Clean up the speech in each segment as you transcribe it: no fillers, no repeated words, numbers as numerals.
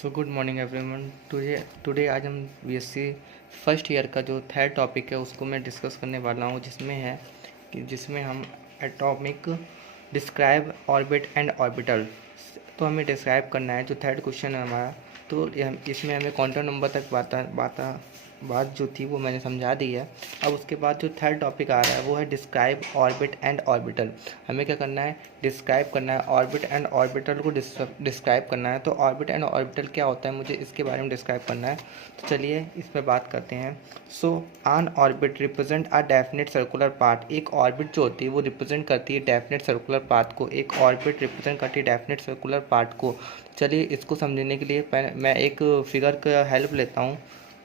So good morning everyone. Today आज हम BSc first year का जो थर्ड टॉपिक है उसको मैं डिस्कस करने वाला हूँ, जिसमें हम atomic describe orbit and orbital. तो हमें डिस्क्राइब करना है जो थर्ड क्वेश्चन है हमारा। तो इसमें हमें क्वांटम नंबर तक बात जो थी वो मैंने समझा दी है। अब उसके बाद जो थर्ड टॉपिक आ रहा है वो है डिस्क्राइब ऑर्बिट एंड ऑर्बिटल। हमें क्या करना है, डिस्क्राइब करना है ऑर्बिट एंड ऑर्बिटल को डिस्क्राइब करना है। तो ऑर्बिट एंड ऑर्बिटल क्या होता है, मुझे इसके बारे में डिस्क्राइब करना है। तो चलिए इस पर बात करते हैं। सो आन orbit represent a definite circular path. एक ऑर्बिट जो होती है वो रिप्रेजेंट करती है डेफिनेट सर्कुलर पाथ को। एक ऑर्बिट रिप्रेजेंट करती है डेफिनेट सर्कुलर पाथ को। चलिए इसको समझने के लिए मैं एक फिगर का हेल्प लेता हूँ।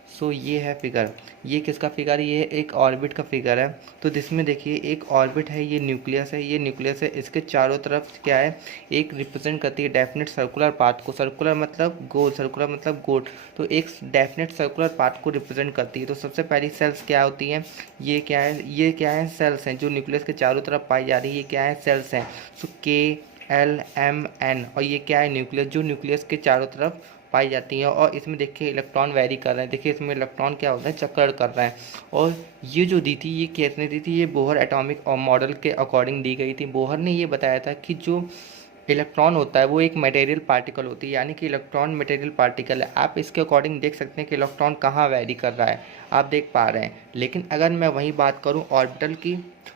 सो ये है फिगर। ये किसका फिगर है? ये एक ऑर्बिट का फिगर है। तो जिसमें देखिए एक ऑर्बिट है, ये न्यूक्लियस है, ये न्यूक्लियस है। इसके चारों तरफ क्या है, एक रिप्रेजेंट करती है डेफिनेट सर्कुलर पाथ को। सर्कुलर मतलब गोल, सर्कुलर मतलब गोल। तो एक डेफिनेट सर्कुलर पाथ को रिप्रेजेंट करती है। तो सबसे पहली सेल्स क्या होती हैं, ये क्या है, ये क्या है, सेल्स हैं जो न्यूक्लियस के चारों तरफ पाई जा रही है। ये क्या है, सेल्स हैं। सो KLMN। और ये क्या है, न्यूक्लियस, जो न्यूक्लियस के चारों तरफ पाई जाती हैं। और इसमें देखिए इलेक्ट्रॉन वेरी कर रहे हैं। देखिए इसमें इलेक्ट्रॉन क्या होता है, चक्कर कर रहा है। और ये जो दी थी, ये किसने दी थी, ये बोहर एटॉमिक मॉडल के अकॉर्डिंग दी गई थी। बोहर ने ये बताया था कि जो इलेक्ट्रॉन होता है वो एक मटेरियल पार्टिकल होती है, यानी कि इलेक्ट्रॉन मटेरियल पार्टिकल है। आप इसके अकॉर्डिंग देख सकते हैं कि इलेक्ट्रॉन कहाँ वैरी कर रहा है, आप देख पा रहे हैं। लेकिन अगर मैं वही बात करूँ ऑर्बिटल की,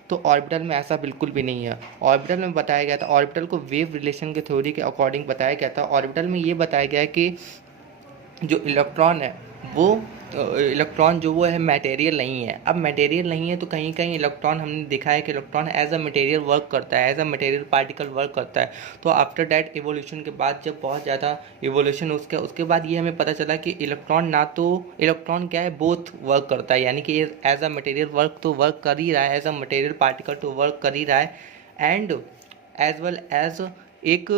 तो ऑर्बिटल में ऐसा बिल्कुल भी नहीं है। ऑर्बिटल में बताया गया था, ऑर्बिटल को वेव रिलेशन के थ्योरी के अकॉर्डिंग बताया गया था। ऑर्बिटल में ये बताया गया है कि जो इलेक्ट्रॉन है वो इलेक्ट्रॉन जो वो है मटेरियल नहीं है। अब मटेरियल नहीं है तो कहीं कहीं इलेक्ट्रॉन हमने देखा है कि electron as a material work करता है, as a material particle work करता है। तो आफ्टर डैट इवोल्यूशन के बाद, जब बहुत ज़्यादा इवोल्यूशन उसके बाद ये हमें पता चला कि इलेक्ट्रॉन क्या है, बोथ वर्क करता है। यानी कि एज अ मटेरियल वर्क तो वर्क कर ही रहा है, एज अ मटेरियल पार्टिकल तो वर्क कर ही रहा है, एंड एज वेल एज एक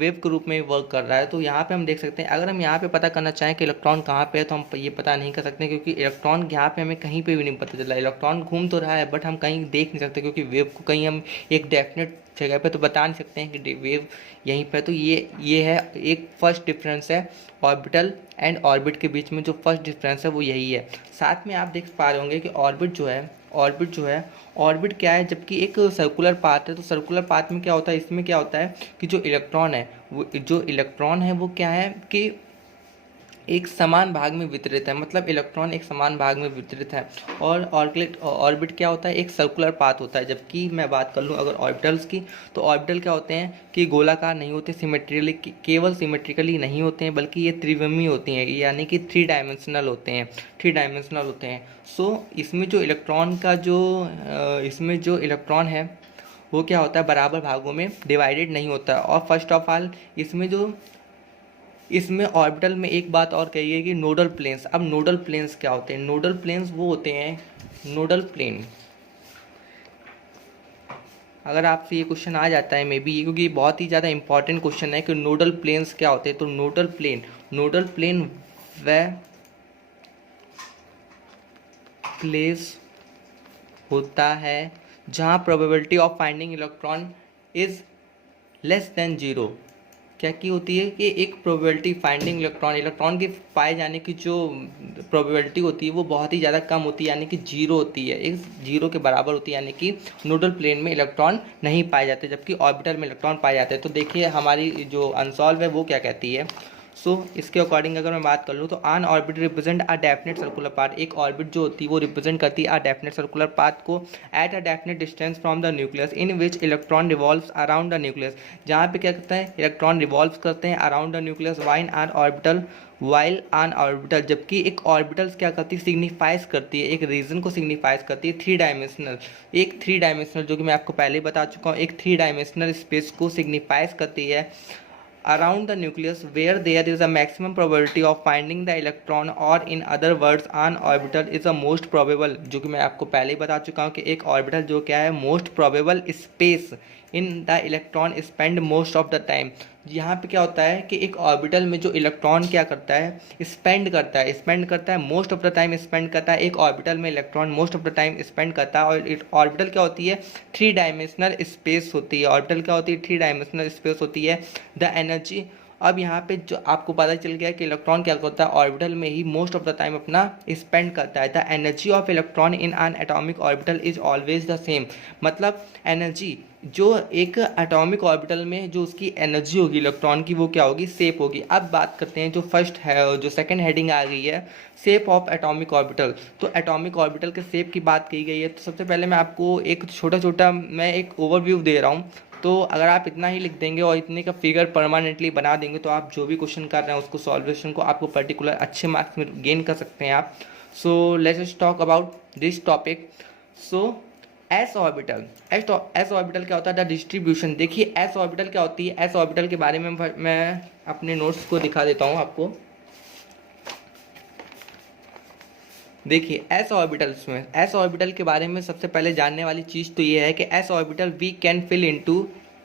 वेव के रूप में वर्क कर रहा है। तो यहाँ पे हम देख सकते हैं, अगर हम यहाँ पे पता करना चाहें कि इलेक्ट्रॉन कहाँ पे है तो हम ये पता नहीं कर सकते, क्योंकि इलेक्ट्रॉन यहाँ पे हमें कहीं पे भी नहीं पता चला। इलेक्ट्रॉन घूम तो रहा है बट हम कहीं देख नहीं सकते, क्योंकि वेव को कहीं हम एक डेफिनेट जगह पे तो बता नहीं सकते हैं कि वेव यहीं पे। तो ये है एक फर्स्ट डिफरेंस है ऑर्बिटल एंड ऑर्बिट के बीच में। जो फर्स्ट डिफरेंस है वो यही है। साथ में आप देख पा रहे होंगे कि ऑर्बिट क्या है, जबकि एक सर्कुलर पाथ है। तो सर्कुलर पाथ में क्या होता है, इसमें क्या होता है कि जो इलेक्ट्रॉन है वो क्या है कि एक समान भाग में वितरित है। मतलब इलेक्ट्रॉन एक समान भाग में वितरित है। और ऑर्बिट क्या होता है, एक सर्कुलर पाथ होता है। जबकि मैं बात कर लूँ अगर ऑर्बिटल्स की, तो ऑर्बिटल क्या होते हैं कि गोलाकार नहीं होते, केवल सिमेट्रिकली नहीं होते हैं, बल्कि ये त्रिविमीय होती हैं, यानी कि थ्री डायमेंशनल होते हैं। सो इसमें जो इलेक्ट्रॉन है वो क्या होता है, बराबर भागों में डिवाइडेड नहीं होता। और फर्स्ट ऑफ ऑल इसमें ऑर्बिटल में एक बात और कही है कि नोडल प्लेन्स। अब नोडल प्लेन्स क्या होते हैं, नोडल प्लेन्स वो होते हैं, नोडल प्लेन। अगर आपसे ये क्वेश्चन आ जाता है मे बी, क्योंकि ये बहुत ही ज़्यादा इंपॉर्टेंट क्वेश्चन है कि नोडल प्लेन्स क्या होते हैं। तो नोडल प्लेन वह प्लेस होता है जहाँ probability of finding electron is less than zero. क्या की होती है कि एक प्रोबेबिलिटी फाइंडिंग इलेक्ट्रॉन के पाए जाने की जो प्रोबेबिलिटी होती है वो बहुत ही ज़्यादा कम होती है, यानी कि जीरो होती है, एक जीरो के बराबर होती है। यानी कि नोडल प्लेन में इलेक्ट्रॉन नहीं पाए जाते, जबकि ऑर्बिटल में इलेक्ट्रॉन पाए जाते हैं। तो देखिए हमारी जो अनसॉल्व है वो क्या कहती है। इसके अकॉर्डिंग अगर मैं बात कर लूँ तो आन orbit represent a definite circular path. एक ऑर्बिट जो होती है वो रिप्रेजेंट करती है अ डेफिनेट सर्कुलर पाथ को at a definite distance from the nucleus in which electron revolves around the nucleus. जहाँ पे क्या करता है, इलेक्ट्रॉन रिवॉल्व करते हैं अराउंड द न्यूक्लियस वाइल आन ऑर्बिटल। जबकि एक ऑर्बिटल्स क्या करती है, सिग्निफाइज करती है, एक रीजन को सिग्निफाइज करती है, थ्री डायमेंशनल, जो कि मैं आपको पहले ही बता चुका हूँ, एक थ्री डायमेंशनल स्पेस को सिग्निफाइज करती है around the nucleus where there is a maximum probability of finding the electron, or in other words an orbital is a most probable, जो कि मैं आपको पहले ही बता चुका हूँ कि एक ऑर्बिटल जो क्या है, most probable space in the electron spend most of the time. यहाँ पे क्या होता है कि एक ऑर्बिटल में जो इलेक्ट्रॉन क्या करता है, स्पेंड करता है most of the time spend करता है। एक ऑर्बिटल में electron most of the time spend करता है। और ऑर्बिटल क्या होती है, थ्री डायमेंशनल स्पेस होती है। ऑर्बिटल क्या होती है, थ्री डायमेंशनल स्पेस होती है। द एनर्जी अब यहाँ पे जो आपको पता चल गया कि इलेक्ट्रॉन क्या करता है, ऑर्बिटल में ही मोस्ट ऑफ द टाइम अपना स्पेंड करता है। The energy of electron in an atomic orbital is always the same. मतलब एनर्जी जो एक एटॉमिक ऑर्बिटल में जो उसकी एनर्जी होगी इलेक्ट्रॉन की, वो क्या होगी, शेप होगी। अब बात करते हैं जो फर्स्ट है, जो सेकंड हेडिंग आ गई है, शेप ऑफ एटॉमिक ऑर्बिटल। तो एटॉमिक ऑर्बिटल के शेप की बात की गई है। तो सबसे पहले मैं आपको एक छोटा मैं एक ओवरव्यू दे रहा हूँ। तो अगर आप इतना ही लिख देंगे और इतने का फिगर परमानेंटली बना देंगे तो आप जो भी क्वेश्चन कर रहे हैं उसको सॉल्यूशन को आपको पर्टिकुलर अच्छे मार्क्स में गेन कर सकते हैं आप। So let's talk about this topic. So S orbital, S orbital क्या होता है, द डिस्ट्रीब्यूशन। देखिए एस ऑर्बिटल क्या होती है, एस ऑर्बिटल के बारे में मैं अपने नोट्स को दिखा देता हूँ आपको। देखिए एस ऑर्बिटल्स में, एस ऑर्बिटल के बारे में सबसे पहले जानने वाली चीज़ तो ये है कि s orbital we can fill into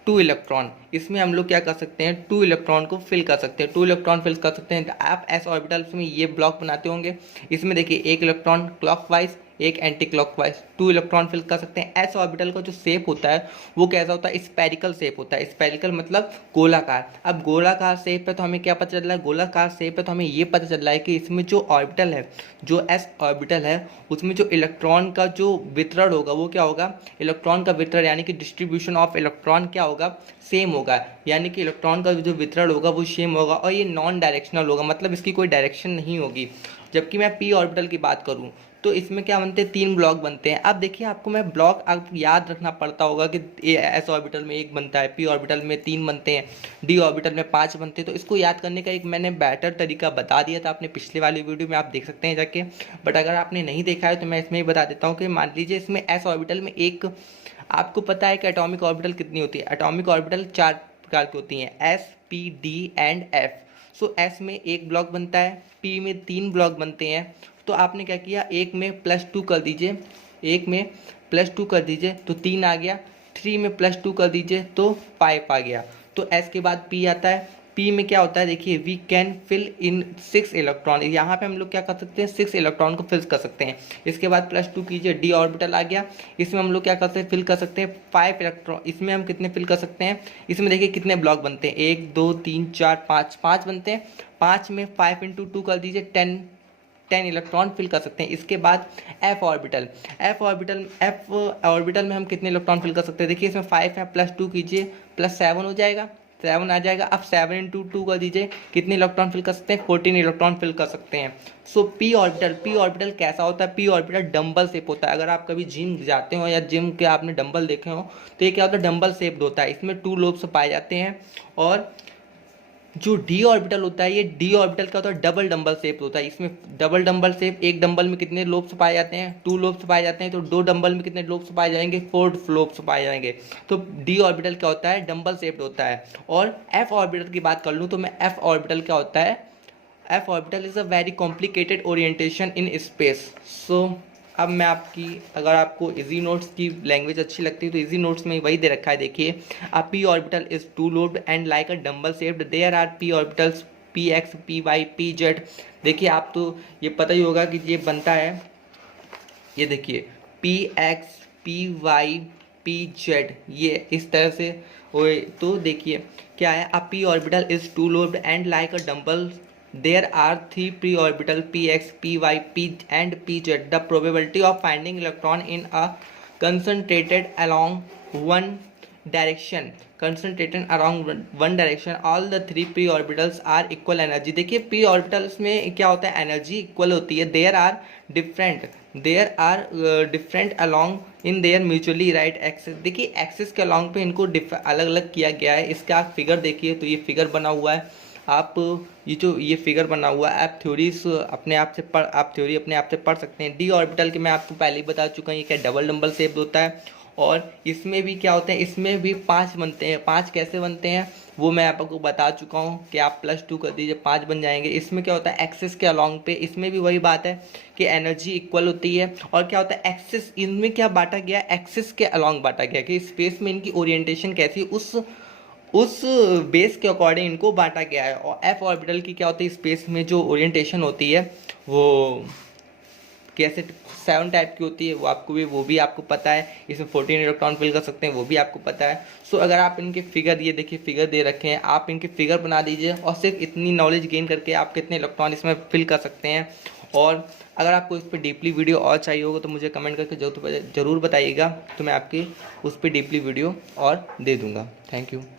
2 electron. इसमें हम लोग क्या कर सकते हैं, 2 इलेक्ट्रॉन को फिल कर सकते हैं, 2 इलेक्ट्रॉन फिल कर सकते हैं। तो आप एस ऑर्बिटल्स में ये ब्लॉक बनाते होंगे। इसमें देखिए एक इलेक्ट्रॉन क्लॉकवाइज, एक एंटी क्लॉकवाइज, 2 इलेक्ट्रॉन फिल कर सकते हैं। एस ऑर्बिटल का जो शेप होता है वो कैसा होता है, स्पेरिकल शेप होता है। स्पेरिकल मतलब गोलाकार। अब गोलाकार शेप है तो हमें क्या पता चल रहा है, गोलाकार शेप है तो हमें ये पता चल रहा है कि इसमें जो ऑर्बिटल है, जो एस ऑर्बिटल है, उसमें जो इलेक्ट्रॉन का जो वितरण होगा वो क्या होगा, इलेक्ट्रॉन का वितरण यानी कि डिस्ट्रीब्यूशन ऑफ इलेक्ट्रॉन क्या होगा, सेम होगा। यानी कि इलेक्ट्रॉन का जो वितरण होगा वो सेम होगा और ये नॉन डायरेक्शनल होगा, मतलब इसकी कोई डायरेक्शन नहीं होगी। जबकि मैं पी ऑर्बिटल की बात करूं तो इसमें क्या बनते हैं, 3 ब्लॉक बनते हैं। अब देखिए आपको मैं ब्लॉक आप याद रखना पड़ता होगा कि एस ऑर्बिटल में 1 बनता है, पी ऑर्बिटल में 3 बनते हैं, डी ऑर्बिटल में 5 बनते हैं। तो इसको याद करने का एक मैंने बेटर तरीका बता दिया था अपने पिछले वाली वीडियो में, आप देख सकते हैं जाके। बट अगर आपने नहीं देखा है तो मैं इसमें ही बता देता हूँ कि मान लीजिए इसमें एस ऑर्बिटल में एक, आपको पता है कि एटॉमिक ऑर्बिटल कितनी होती है, एटॉमिक ऑर्बिटल 4 प्रकार की होती हैं, S, P, D and F. So S में 1 ब्लॉक बनता है, पी में 3 ब्लॉक बनते हैं। तो आपने क्या किया, एक में +2 कर दीजिए, एक में +2 कर दीजिए तो 3 आ गया, 3 में +2 कर दीजिए तो 5 आ गया। तो एस के बाद पी आता है। पी में क्या होता है, देखिए we can fill in 6 electron. यहाँ पे हम लोग क्या कर सकते हैं, 6 इलेक्ट्रॉन को फिल कर सकते हैं। इसके बाद +2 कीजिए, डी ऑर्बिटल आ गया। इसमें हम लोग क्या करते हैं, फिल कर सकते हैं 5 इलेक्ट्रॉन। इसमें हम कितने फिल कर सकते हैं, इसमें देखिए कितने ब्लॉक बनते हैं, 1 2 3 4 5, 5 बनते हैं। 5 में 5 × 2 कर दीजिए, 10 इलेक्ट्रॉन फिल कर सकते हैं। इसके बाद एफ ऑर्बिटल, एफ ऑर्बिटल में हम कितने इलेक्ट्रॉन फिल कर सकते हैं, देखिए इसमें 5 है, +2 कीजिए, +7 हो जाएगा, 7 आ जाएगा। अब 7 × 2 कर दीजिए, कितने इलेक्ट्रॉन फिल कर सकते हैं, 14 इलेक्ट्रॉन फिल कर सकते हैं। सो पी ऑर्बिटल कैसा होता है, पी ऑर्बिटल डंबल शेप होता है। अगर आप कभी जिम जाते हो या जिम के आपने डंबल देखे हो तो ये क्या होता है, डंबल शेप्ड होता है। इसमें 2 लोब्स पाए जाते हैं। और जो डी ऑर्बिटल होता है, ये डी ऑर्बिटल का होता है डबल डंबल शेप होता है। इसमें डबल डंबल शेप, एक डंबल में कितने लोब्स पाए जाते हैं, 2 लोब्स पाए जाते हैं। तो 2 डंबल में कितने लोब्स पाए जाएंगे, 4 लोब्स पाए जाएंगे। तो डी ऑर्बिटल क्या होता है, डंबल शेप्ड होता है। और एफ ऑर्बिटल की बात कर लूँ तो मैं एफ ऑर्बिटल क्या होता है, f orbital is a very complicated orientation in space. So अब मैं आपकी, अगर आपको इजी नोट्स की लैंग्वेज अच्छी लगती है तो इजी नोट्स में वही दे रखा है। देखिए a p orbital is 2 lobed and like a dumbbell shaped, there are p orbitals p x, p y, p z. देखिए आप तो ये पता ही होगा कि ये बनता है, ये देखिए p x, p y, p z, ये इस तरह से होए। तो देखिए क्या है, a p orbital is 2 lobed and like a dumbbell, there are 3 p-orbital px, py, p and pz. The probability of finding electron in a concentrated along one direction, all the 3 p orbitals are equal energy. देखिए p orbitals में क्या होता है, energy equal होती है। there are different along in their mutually right axis। देखिए axis के along पे इनको अलग अलग किया गया है। इसका आप फिगर देखिए तो ये फिगर बना हुआ है। आप ये फिगर बना हुआ है, आप थ्योरीज अपने आप से पढ़ सकते हैं। डी ऑर्बिटल के मैं आपको पहले ही बता चुका हूँ ये क्या डबल डंबल शेप होता है। और इसमें भी क्या होता है, इसमें भी 5 बनते हैं। 5 कैसे बनते हैं वो मैं आपको बता चुका हूँ कि आप +2 कर दीजिए, 5 बन जाएंगे। इसमें क्या होता है, एक्सिस के अलॉन्ग पे, इसमें भी वही बात है कि एनर्जी इक्वल होती है। और क्या होता है, एक्सिस, इनमें क्या बांटा गया, एक्सिस के अलॉन्ग बांटा गया कि स्पेस में इनकी ओरिएंटेशन कैसी, उस बेस के अकॉर्डिंग इनको बांटा गया है। और एफ ऑर्बिटल की क्या होती है, स्पेस में जो ओरिएंटेशन होती है वो कैसे 7 टाइप की होती है वो भी आपको पता है। इसमें 14 इलेक्ट्रॉन फिल कर सकते हैं, वो भी आपको पता है। सो अगर आप इनके फिगर, ये देखिए फिगर दे रखे हैं, आप इनके फिगर बना दीजिए और सिर्फ इतनी नॉलेज गेन करके आप कितने इलेक्ट्रॉन इसमें फिल कर सकते हैं। और अगर आपको इस पर डीपली वीडियो और चाहिए होगा तो मुझे कमेंट करके ज़रूर बताइएगा, तो मैं आपकी उस पर डीपली वीडियो और दे दूँगा। Thank you.